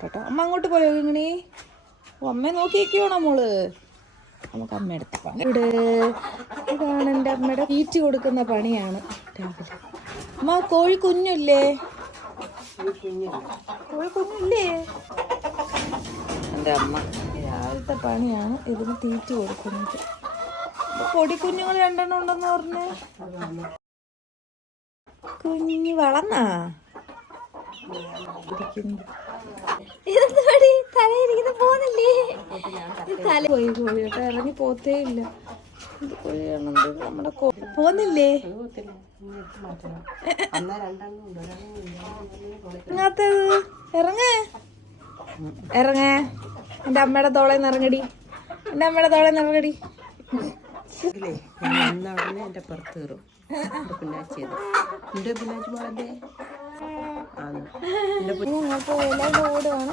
കേട്ടോ അമ്മ അങ്ങോട്ട് പോയോ ഇങ്ങനെ അമ്മയെ നോക്കിയൊക്കെയാണോ മോള്? നമുക്ക് അമ്മ എടുത്ത പണി ഇവിടെ. ഇതാണ് എൻ്റെ അമ്മയുടെ തീറ്റി കൊടുക്കുന്ന പണിയാണ് രാവിലെ. അമ്മ കോഴി കുഞ്ഞില്ലേ? കോഴി കുഞ്ഞില്ലേ? എൻ്റെ അമ്മ രാവിലത്തെ പണിയാണ് ഇതിന് തീറ്റി കൊടുക്കുന്നത്. പൊടിക്കുഞ്ഞുങ്ങൾ 2 എണ്ണം ഉണ്ടെന്ന് പറഞ്ഞേ. കുഞ്ഞ് വളർന്നാ തലയിരിക്കുന്ന പോന്നില്ലേ? തല പോയി കോഴി കേട്ടോ, ഇറങ്ങി പോത്തേ ഇല്ല. ഇത് കോഴിയാണെന്ത് നമ്മുടെ പോന്നില്ലേ? ഇങ്ങനത്തത് ഇറങ്ങേ ഇറങ്ങേ. എൻ്റെ അമ്മയുടെ തോളേന്ന് ഇറങ്ങടി, എൻ്റെ അമ്മയുടെ തോളേന്ന് ഇറങ്ങടി. എന്റെ പുറത്ത് കയറും പിന്നാച്ചി എന്റെ പിന്നാച്ചി പോകാതെ ഞങ്ങൾക്ക് എല്ലാം ഓടുവാണ്.